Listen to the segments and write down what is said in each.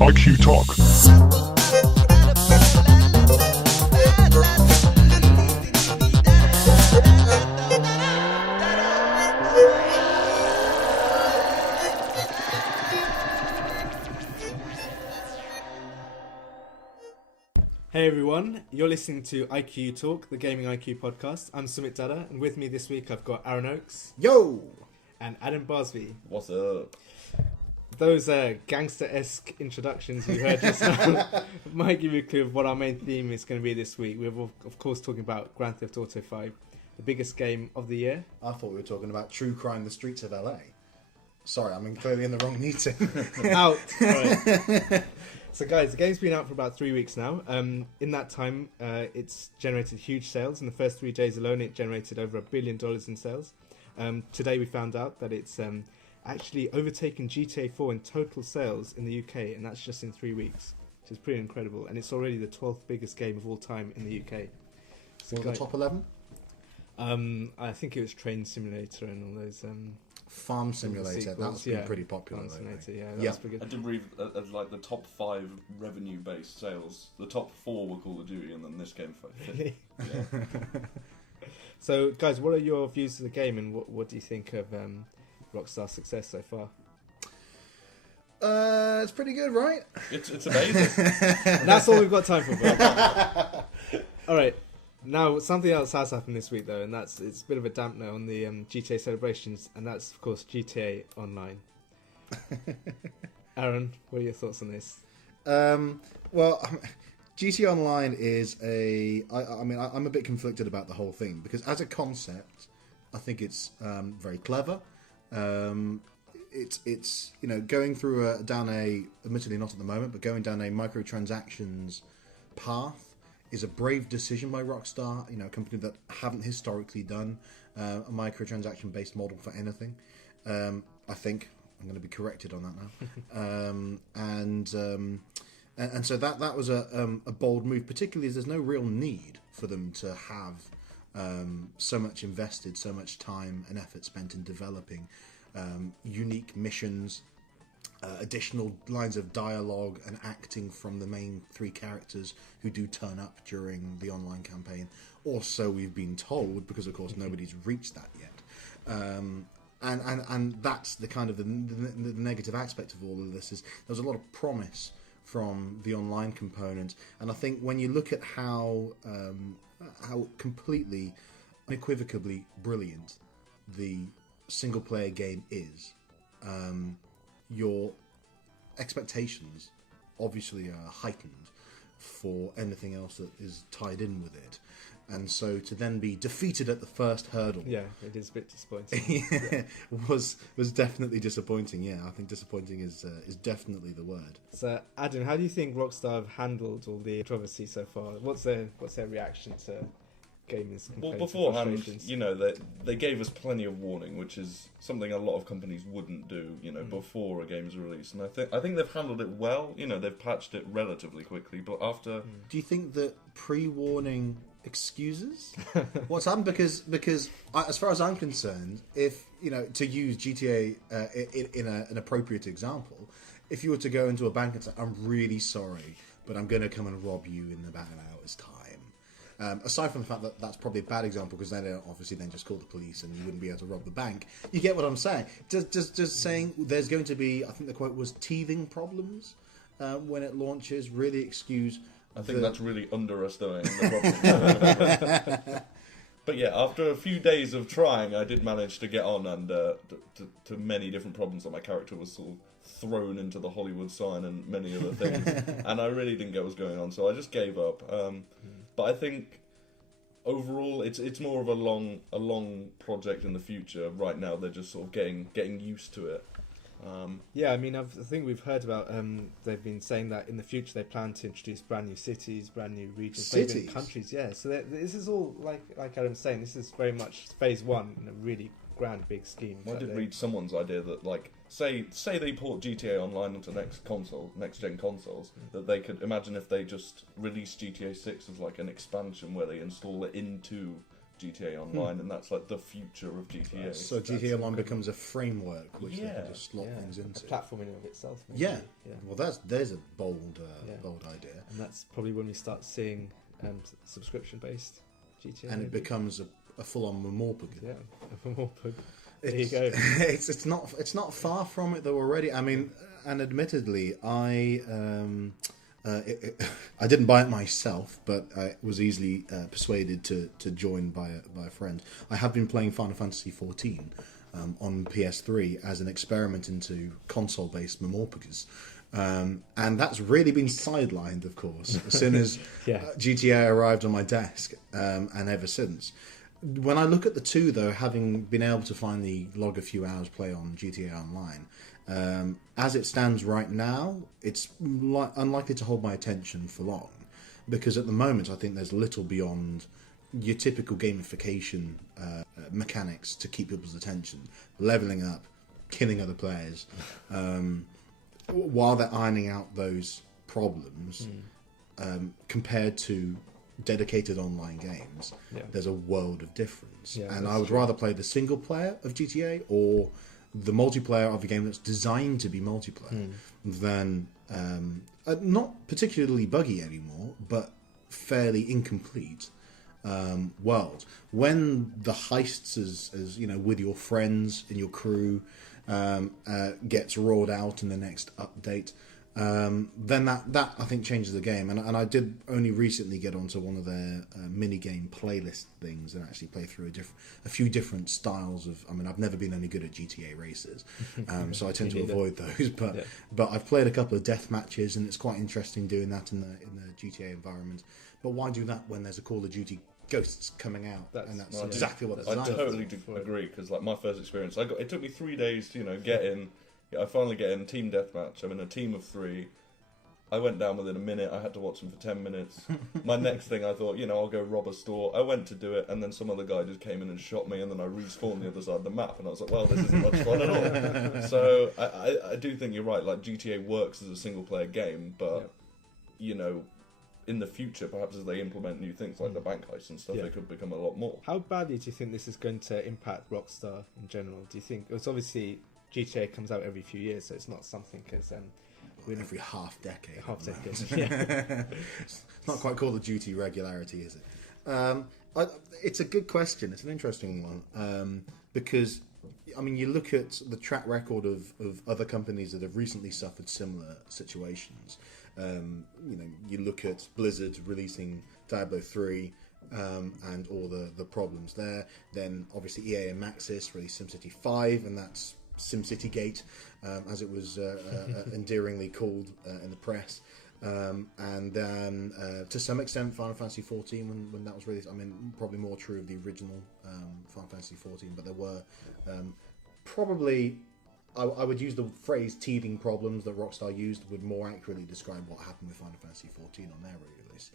IQ Talk. Hey everyone, you're listening to IQ Talk, the Gaming IQ podcast. I'm Sumit Dada, and with me this week I've got Aaron Oakes Yo! and Adam Barsby. What's up? Those gangster-esque introductions you heard just now might give you a clue of what our main theme is going to be this week. We're of course talking about Grand Theft Auto 5, the biggest game of the year. I thought we were talking about true crime, the streets of LA. Sorry, I'm clearly in the wrong meeting. Out! Right. So guys, the game's been out for about 3 weeks now. In that time, it's generated huge sales. In the first 3 days alone, it generated over $1 billion in sales. Today we found out that it's actually overtaken GTA 4 in total sales in the UK, and that's just in 3 weeks, which is pretty incredible. And it's already the 12th biggest game of all time in the UK. So What, the top 11? I think it was Train Simulator and all those... Farm Simulator, sequels, that's been yeah. pretty popular Farm lately. Simulator, yeah, Yeah. that's pretty I good. did read like the top 5 revenue-based sales. The top 4 were Call of Duty, and then this game. Really? Yeah. So, guys, what are your views of the game, and what do you think of Rockstar's success so far? It's pretty good, right? It's amazing. And that's all we've got time for. Bro. All right. Now, something else has happened this week, though, and it's a bit of a dampener on the GTA celebrations, and that's, of course, GTA Online. Aaron, what are your thoughts on this? Well, GTA Online is I'm a bit conflicted about the whole thing, because as a concept, I think it's very clever. It's going through admittedly not at the moment, but going down a microtransactions path is a brave decision by Rockstar, a company that haven't historically done a microtransaction-based model for anything. I think I'm going to be corrected on that now. And so that was a bold move, particularly as there's no real need for them to have so much invested, so much time and effort spent in developing unique missions, additional lines of dialogue and acting from the main 3 characters who do turn up during the online campaign, or so we've been told, because of course nobody's reached that yet. And that's the kind of the negative aspect of all of this, is there's a lot of promise from the online component, and I think when you look at how completely unequivocally brilliant the single player game is, your expectations obviously are heightened for anything else that is tied in with it, and so to then be defeated at the first hurdle, Yeah, it is a bit disappointing. was definitely disappointing. Yeah, I think disappointing is definitely the word. So, Adam, how do you think Rockstar have handled all the controversy so far? What's their reaction to gamers' complaints? Well, and beforehand, frustrations? they gave us plenty of warning, which is something a lot of companies wouldn't do, before a game's released. And I think they've handled it well. They've patched it relatively quickly, but after... Do you think that pre-warning excuses what's happened? Because as far as I'm concerned, if to use GTA in an appropriate example, if you were to go into a bank and say, "I'm really sorry, but I'm going to come and rob you in about an hour's time." Aside from the fact that that's probably a bad example, because then obviously just call the police and you wouldn't be able to rob the bank. You get what I'm saying? Just saying there's going to be, I think the quote was, teething problems when it launches, really excuse. I think that's really underestimating the problem. But yeah, after a few days of trying, I did manage to get on, and to many different problems that my character was sort of thrown into the Hollywood sign and many other things, and I really didn't get what was going on, so I just gave up. But I think overall, it's more of a long project in the future. Right now, they're just sort of getting used to it. Yeah, I mean, I think we've heard about. They've been saying that in the future they plan to introduce brand new cities, brand new regions, maybe Cities? countries. Yeah, so this is all like Adam's saying. This is very much phase 1 in a really grand, big scheme. I did read someone's idea that, like, say they port GTA Online into next gen consoles, that they could imagine if they just release GTA 6 as like an expansion where they install it into GTA Online, and that's like the future of GTA. So GTA Online becomes a framework which they Yeah. can just slot things into. A platform in and of itself. Maybe. Yeah. yeah. Well, there's a bold idea, And that's probably when we start seeing subscription-based GTA. and it maybe. becomes a full-on Memorpug. Yeah, more pug. There you go. It's not far from it though already. I mean, and admittedly, I didn't buy it myself, but I was easily persuaded to join by a friend. I have been playing Final Fantasy XIV on PS3 as an experiment into console-based Memorpugs. And that's really been sidelined, of course, as soon as GTA arrived on my desk, and ever since. When I look at the two, though, having been able to finally log a few hours play on GTA Online, as it stands right now, it's unlikely to hold my attention for long. Because at the moment, I think there's little beyond your typical gamification mechanics to keep people's attention. Leveling up, killing other players, while they're ironing out those problems, compared to dedicated online games, there's a world of difference. Yeah, and that's I would rather play the single player of GTA or the multiplayer of a game that's designed to be multiplayer than not particularly buggy anymore, but fairly incomplete world. When the heists, as you know, with your friends and your crew gets rolled out in the next update, then that I think changes the game. And I did only recently get onto one of their mini game playlist things and actually play through a few different styles of. I mean, I've never been any good at GTA races, so I tend to avoid those. But I've played a couple of death matches, and it's quite interesting doing that in the GTA environment. But why do that when there's a Call of Duty Ghosts coming out? That's exactly what I it's designed totally agree, because like my first experience, it took me 3 days to get in. I finally get in team deathmatch. I'm in a team of 3. I went down within a minute. I had to watch them for 10 minutes. My next thing, I thought, I'll go rob a store. I went to do it, and then some other guy just came in and shot me, and then I respawned the other side of the map, and I was like, well, this isn't much fun at all. So I do think you're right. Like, GTA works as a single-player game, but, in the future, perhaps as they implement new things like the bank heists and stuff, they could become a lot more. How badly do you think this is going to impact Rockstar in general? Do you think it's obviously GTA comes out every few years, so it's not something as every half decade. Yeah. It's not quite Call of Duty regularity, is it? It's a good question. It's an interesting one, because I mean, you look at the track record of other companies that have recently suffered similar situations. You look at Blizzard releasing Diablo 3 and all the problems there. Then obviously EA and Maxis released SimCity 5, and that's SimCity Gate, as it was endearingly called in the press. And then to some extent Final Fantasy XIV when that was released. I mean, probably more true of the original Final Fantasy XIV, but there were probably, I would use the phrase teething problems that Rockstar used would more accurately describe what happened with Final Fantasy XIV on their release,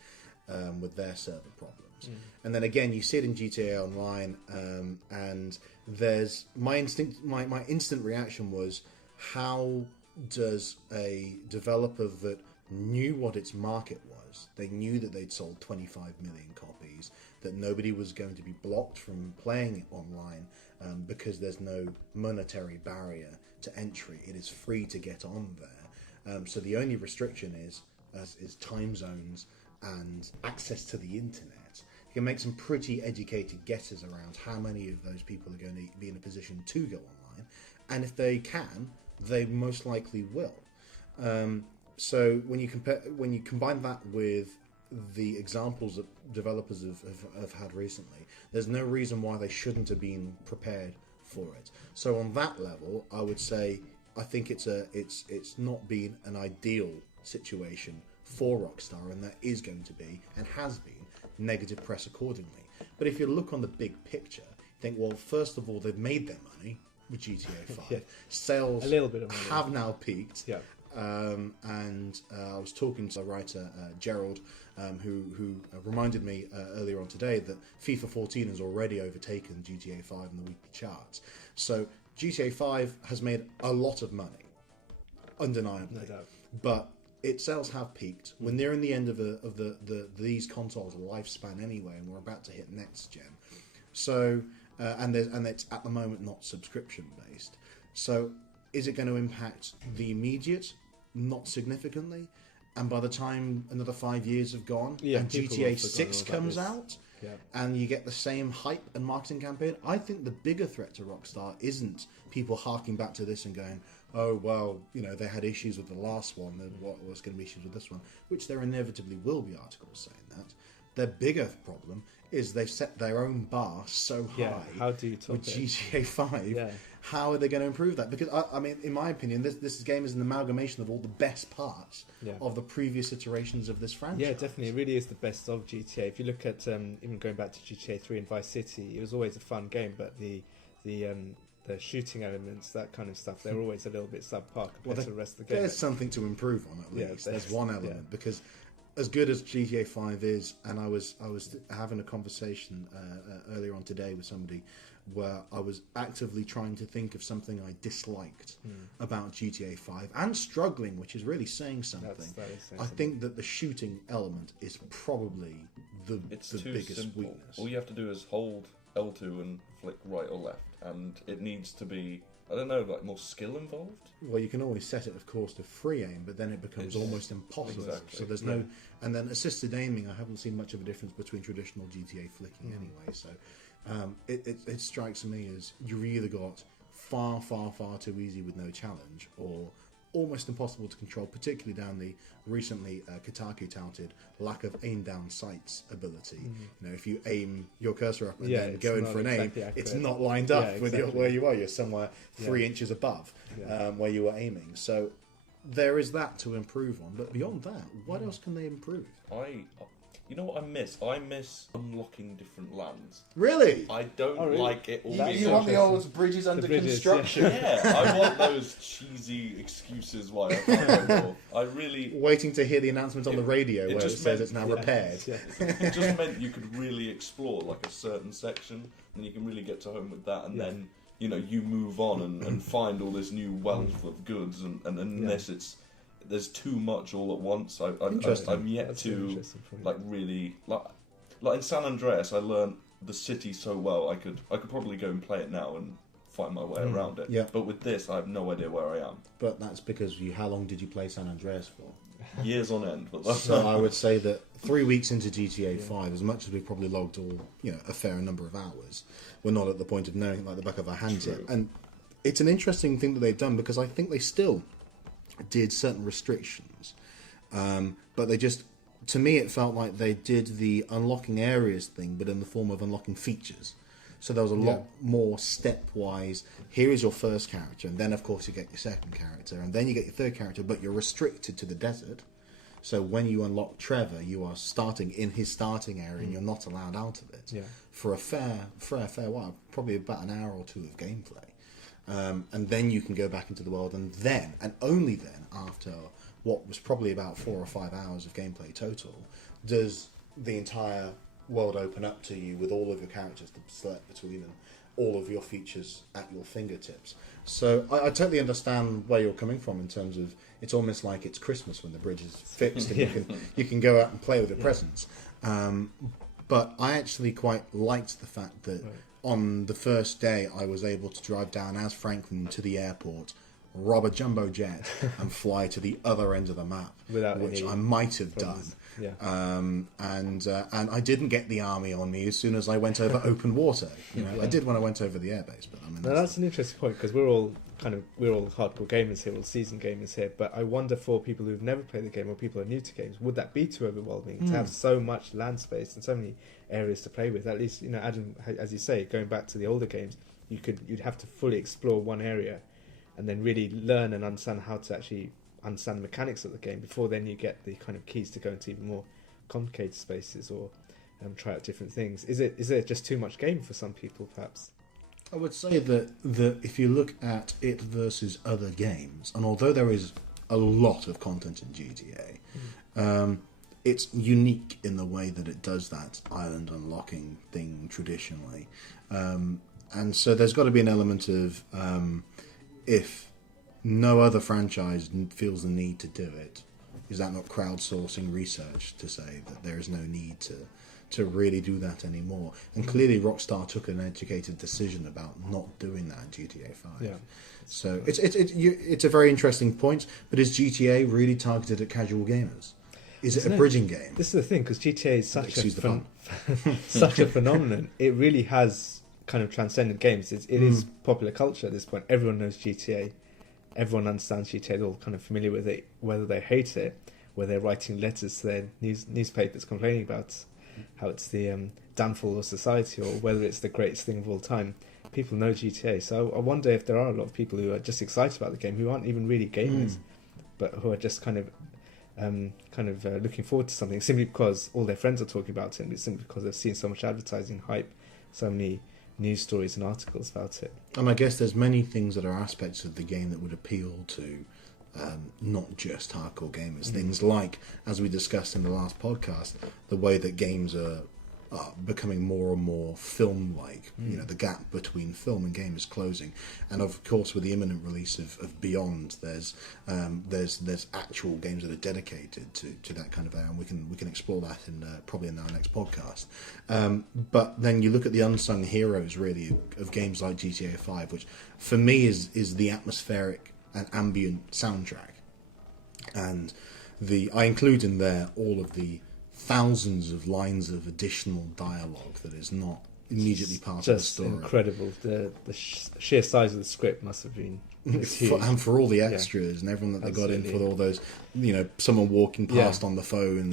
with their server problems. And then again, you see it in GTA Online, and there's my instant reaction was, how does a developer that knew what its market was, they knew that they'd sold 25 million copies, that nobody was going to be blocked from playing it online, because there's no monetary barrier to entry. It is free to get on there. So the only restriction is time zones and access to the internet. You can make some pretty educated guesses around how many of those people are going to be in a position to go online, and if they can, they most likely will. So when you combine that with the examples that developers have had recently, there's no reason why they shouldn't have been prepared for it. So on that level, I would say I think it's not been an ideal situation for Rockstar, and there is going to be, and has been, negative press accordingly. But if you look on the big picture, think, well, first of all, they've made their money with GTA 5. Sales a little bit of money have now peaked. Yeah. And I was talking to a writer, Gerald, who reminded me earlier on today that FIFA 14 has already overtaken GTA 5 in the weekly charts. So GTA 5 has made a lot of money, undeniably. No doubt. But its sales have peaked. When they're in the end of these consoles' lifespan anyway, and we're about to hit next gen, So and it's at the moment not subscription based. So is it going to impact the immediate? Not significantly. And by the time another 5 years have gone and people GTA have 6 forgotten all comes about out, Yeah. and you get the same hype and marketing campaign, I think the bigger threat to Rockstar isn't people harking back to this and going, oh, well, they had issues with the last one, and what was going to be issues with this one, which there inevitably will be articles saying that. Their bigger problem is they've set their own bar so high How do you top with it? GTA 5. Yeah. How are they going to improve that? Because, I mean, in my opinion, this game is an amalgamation of all the best parts of the previous iterations of this franchise. Yeah, definitely. It really is the best of GTA. If you look at even going back to GTA 3 and Vice City, it was always a fun game, but the shooting elements, that kind of stuff, they're always a little bit subpar compared to the rest of the game. There's something to improve on, at Yeah, least. There's one element, yeah. because as good as GTA 5 is, and I was having a conversation earlier on today with somebody where I was actively trying to think of something I disliked about GTA 5 and struggling, which is really saying something. That is saying I something. think that the shooting element is probably the Too biggest simple. weakness. All you have to do is hold L2 and flick right or left, and it needs to be, I don't know, like more skill involved. Well, you can always set it, of course, to free aim, but then it becomes It's- almost impossible. Exactly. So there's no, and then assisted aiming. I haven't seen much of a difference between traditional GTA flicking anyway. So it strikes me as you either got far too easy with no challenge, or almost impossible to control, particularly down the recently Kotaku touted lack of aim down sights ability. If you aim your cursor up and then it's go in not for an exactly aim, it's accurate. not lined up Yeah, with exactly. where you are. You're somewhere 3 inches above where you were aiming. So there is that to improve on. But beyond that, what else can they improve? You know what I miss? I miss unlocking different lands. Really? I don't really? like it all That being is You want the interesting. old bridges under bridges, construction? Yeah, I want those cheesy excuses why I can't go north. I really. Waiting to hear the announcement on the radio it where it just says meant- it's now yeah. repaired. It just meant you could really explore like a certain section, and you can really get to home with that, and then you move on and find all this new wealth of goods, and unless there's too much all at once, Interesting. I'm yet That's an to interesting point. like really like in San Andreas, I learned the city so well. I could probably go and play it now and find my way around it. Yeah. But with this, I have no idea where I am. But that's because how long did you play San Andreas for? Years on end. But that's So I would say that 3 weeks into GTA 5, as much as we've probably logged a fair number of hours, we're not at the point of knowing like the back of our hands yet. And it's an interesting thing that they've done, because I think they still did certain restrictions, but they just, to me, it felt like they did the unlocking areas thing, but in the form of unlocking features. So there was a lot more stepwise. Here is your first character, and then of course you get your second character, and then you get your third character, but you're restricted to the desert. So when you unlock Trevor, you are starting in his starting area, and you're not allowed out of it for a fair while, probably about an hour or two of gameplay. And then you can go back into the world, and then, and only then, after what was probably about 4 or 5 hours of gameplay total, does the entire world open up to you with all of your characters to select between, and all of your features at your fingertips. So I totally understand where you're coming from in terms of, it's almost like it's Christmas when the bridge is fixed and you can go out and play with your presents. But I actually quite liked the fact that on the first day I was able to drive down as Franklin to the airport, rob a jumbo jet, and fly to the other end of the map, Without which any I might have problems. done. Yeah. And I didn't get the army on me as soon as I went over open water. I did when I went over the airbase, but I mean, Now that's an interesting point, because we're all hardcore gamers here, all seasoned gamers here. But I wonder, for people who've never played the game or people who are new to games, would that be too overwhelming to have so much land space and so many areas to play with? At least, Adam, as you say, going back to the older games, you'd have to fully explore one area, and then really learn and understand how to actually understand the mechanics of the game before then you get the kind of keys to go into even more complicated spaces or try out different things. Is it just too much game for some people, perhaps? I would say that if you look at it versus other games, and although there is a lot of content in GTA, it's unique in the way that it does that island unlocking thing traditionally. And so there's got to be an element of, if no other franchise feels the need to do it, is that not crowdsourcing research to say that there is no need to really do that anymore. And clearly, Rockstar took an educated decision about not doing that in GTA 5. Yeah. So it's a very interesting point. But is GTA really targeted at casual gamers? Is it a bridging game? This is the thing, because GTA is such Excuse the pun. such a phenomenon. It really has kind of transcended games. It is popular culture at this point. Everyone knows GTA. Everyone understands GTA. They're all kind of familiar with it, whether they hate it, whether they're writing letters to their newspapers complaining about how it's the downfall of society, or whether it's the greatest thing of all time. People know GTA. So I wonder if there are a lot of people who are just excited about the game, who aren't even really gamers, but who are just kind of looking forward to something simply because all their friends are talking about it, and simply because they've seen so much advertising hype, so many news stories and articles about it. And I guess there's many things that are aspects of the game that would appeal to not just hardcore gamers. Things like, as we discussed in the last podcast, the way that games are becoming more and more film-like. You know, the gap between film and game is closing, and of course, with the imminent release of Beyond, there's actual games that are dedicated to that kind of area, and we can explore that in probably in our next podcast. But then you look at the unsung heroes, really, of games like GTA 5, which for me is the atmospheric and ambient soundtrack, and I include in there all of the thousands of lines of additional dialogue that is not immediately part of the Just story. incredible. The sheer size of the script must have been huge. And for all the extras and everyone that they got in for all those, someone walking past on the phone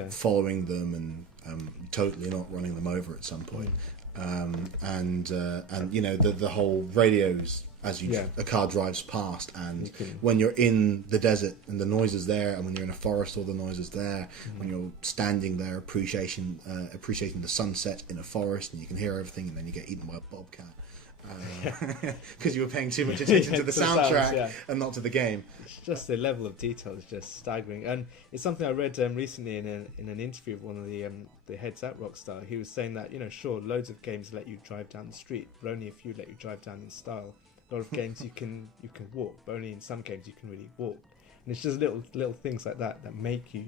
and following them and totally not running them over at some point. And the whole radios as a car drives past, and when you're in the desert and the noise is there, and when you're in a forest all the noise is there, when you're standing there appreciating the sunset in a forest, and you can hear everything, and then you get eaten by a bobcat because you were paying too much attention to the soundtrack and not to the game. It's just the level of detail is just staggering, and it's something I read recently in an interview with one of the heads at Rockstar. He was saying that sure, loads of games let you drive down the street, but only a few let you drive down in style. A lot of games you can walk, but only in some games you can really walk. And it's just little things like that make you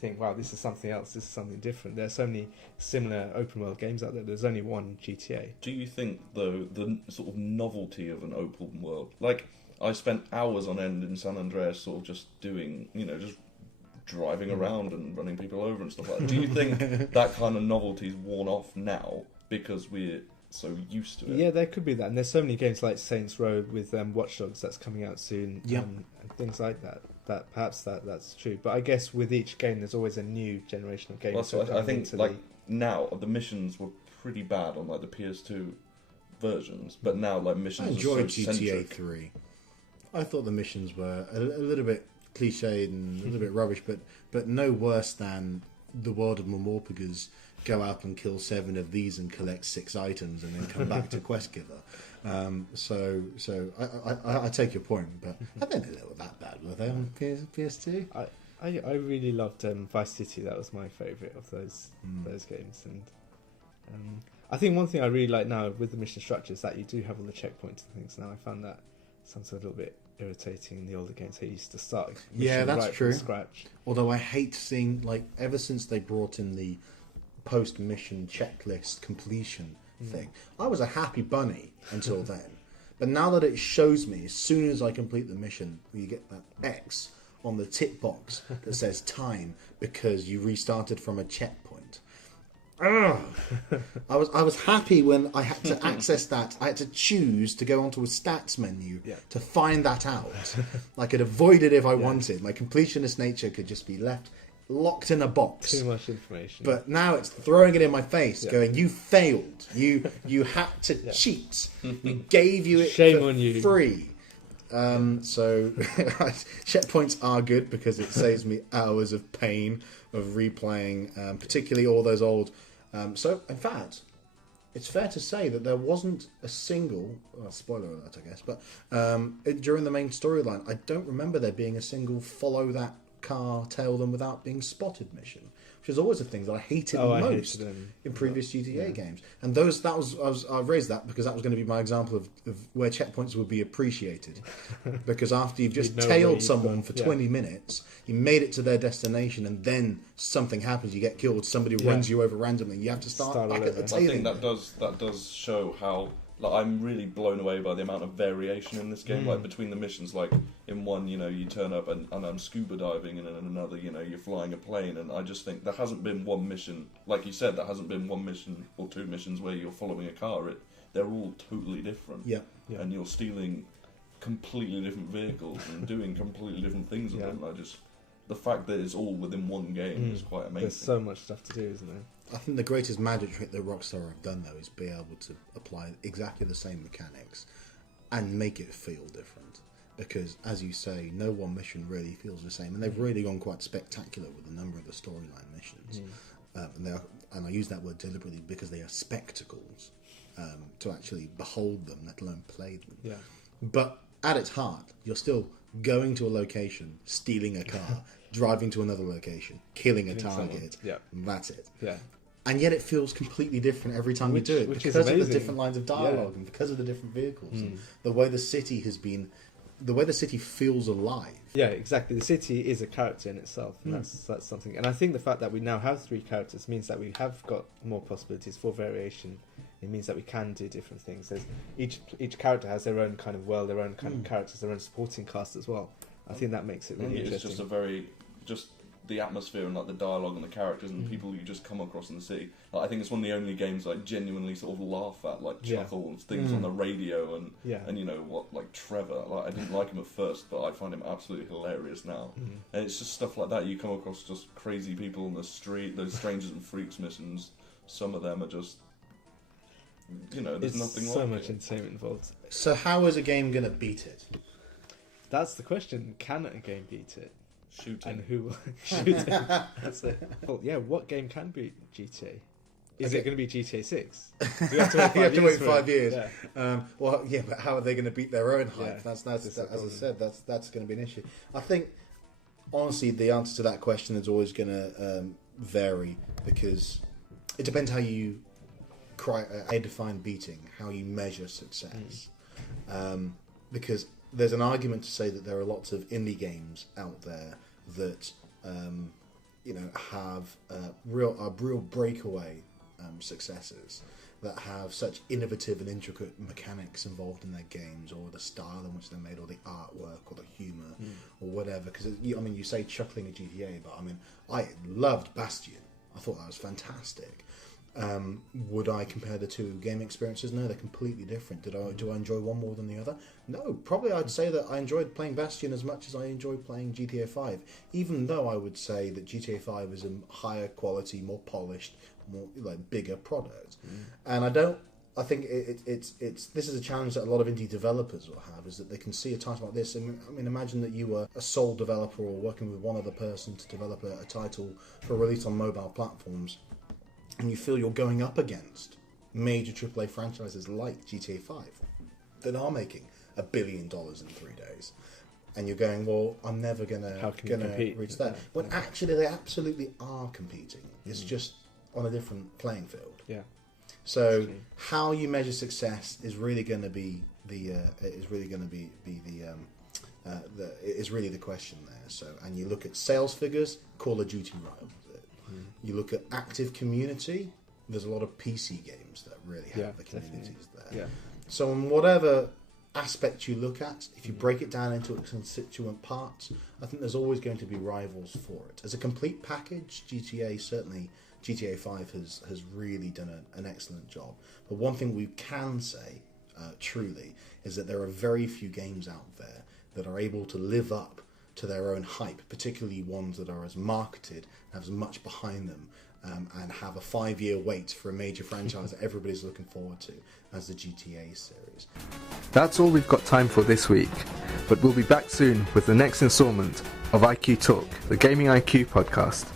think, wow, this is something else, this is something different. There's so many similar open world games out there. There's only one GTA. Do you think, though, the sort of novelty of an open world, like I spent hours on end in San Andreas sort of just doing, just driving around and running people over and stuff like that. Do you think that kind of novelty's worn off now because we're so used to it? Yeah, there could be that, and there's so many games like Saints Row with Watch Dogs that's coming out soon, and things like that. That perhaps that's true, but I guess with each game there's always a new generation of games. Well, so I think now the missions were pretty bad on like the PS2 versions, but now like missions. I enjoyed are so GTA centric. 3. I thought the missions were a little bit cliched and a little bit rubbish, but no worse than the world of Morpheus. Go out and kill 7 of these and collect 6 items and then come back to Quest Giver. So I take your point, but I don't think they were that bad, were they, on PS2? I really loved Vice City. That was my favourite of those games, and I think one thing I really like now with the mission structure is that you do have all the checkpoints and things now. I found that sometimes a little bit irritating in the older games. They used to start that's right true. from scratch. Although I hate seeing, ever since they brought in the post-mission checklist completion thing, I was a happy bunny until then. But now that it shows me, as soon as I complete the mission, you get that X on the tick box that says time because you restarted from a checkpoint. Ugh. I was happy when I had to access that. I had to choose to go onto a stats menu to find that out. I could avoid it if I wanted. My completionist nature could just be locked in a box. Too much information. But now it's throwing it in my face, going, "You failed. You had to cheat. We gave you it Shame for on you." free." So checkpoints are good because it saves me hours of pain of replaying, particularly all those old. So in fact, it's fair to say that there wasn't a single spoiler alert, I guess, but during the main storyline, I don't remember there being a single follow that car, tail them without being spotted mission. which is always the things that I hated most in previous GTA games. And I raised that because that was going to be my example of where checkpoints would be appreciated. Because after you've just tailed someone for 20 minutes, you made it to their destination, and then something happens, you get killed, somebody runs you over randomly, you have to start back at the tailing. I think that does show how. Like, I'm really blown away by the amount of variation in this game. Like, between the missions, like in one, you turn up and I'm scuba diving, and in another, you're flying a plane. And I just think there hasn't been one mission, like you said, there hasn't been one mission or two missions where you're following a car. They're all totally different. Yeah. And you're stealing completely different vehicles and doing completely different things with them. The fact that it's all within one game is quite amazing. There's so much stuff to do, isn't there? I think the greatest magic trick that Rockstar have done, though, is be able to apply exactly the same mechanics and make it feel different. Because, as you say, no one mission really feels the same, and they've really gone quite spectacular with a number of the storyline missions. And I use that word deliberately because they are spectacles to actually behold them, let alone play them. Yeah. But at its heart, you're still going to a location, stealing a car, driving to another location, killing a target. And that's it. Yeah. And yet it feels completely different every time you do it because of the different lines of dialogue and because of the different vehicles and the way the city feels alive. Yeah, exactly. The city is a character in itself, and that's something. And I think the fact that we now have 3 characters means that we have got more possibilities for variation. It means that we can do different things. There's each character has their own kind of world, their own kind of characters, their own supporting cast as well. I think that makes it really interesting. It's just the atmosphere and like the dialogue and the characters and the people you just come across in the city. Like, I think it's one of the only games I genuinely sort of laugh at, like chuckle and things on the radio and like Trevor. Like, I didn't like him at first, but I find him absolutely hilarious now. And it's just stuff like that. You come across just crazy people on the street, those strangers and freaks missions. Some of them are just, there's nothing like it. So much entertainment involved. So how is a game going to beat it? That's the question. Can a game beat it? Shooting. And who shooting? That's it. Well, what game can beat GTA? Is it going to be GTA 6? Do we have to wait 5 years? Yeah. But how are they going to beat their own hype? That's as I said, that's going to be an issue. I think, honestly, the answer to that question is always going to vary because it depends how you define beating, how you measure success. Because there's an argument to say that there are lots of indie games out there that have real breakaway successes that have such innovative and intricate mechanics involved in their games, or the style in which they're made, or the artwork, or the humour, or whatever. Because you say chuckling at GTA, but I loved Bastion. I thought that was fantastic. Would I compare the two game experiences? No, they're completely different. Do I enjoy one more than the other? No, probably I'd say that I enjoyed playing Bastion as much as I enjoyed playing GTA 5, even though I would say that GTA 5 is a higher quality, more polished, more bigger product. And I think it's this is a challenge that a lot of indie developers will have, is that they can see a title like this. Imagine that you were a sole developer or working with one other person to develop a title for release on mobile platforms, and you feel you're going up against major AAA franchises like GTA 5 that are making $1 billion in 3 days, and you're going, well, I'm never gonna reach that. When actually they absolutely are competing. It's just on a different playing field. Yeah. So how you measure success is really going to be the question there. So, and you look at sales figures, Call of Duty rivals it. You look at active community. There's a lot of PC games that really have the communities there. Yeah. So, in whatever aspect you look at, if you break it down into its constituent parts, I think there's always going to be rivals for it. As a complete package, GTA 5 has really done an excellent job. But one thing we can say, truly, is that there are very few games out there that are able to live up to their own hype, particularly ones that are as marketed, have as much behind them, and have a 5-year wait for a major franchise that everybody's looking forward to, as the GTA series. That's all we've got time for this week, but we'll be back soon with the next installment of IQ Talk, the Gaming IQ podcast.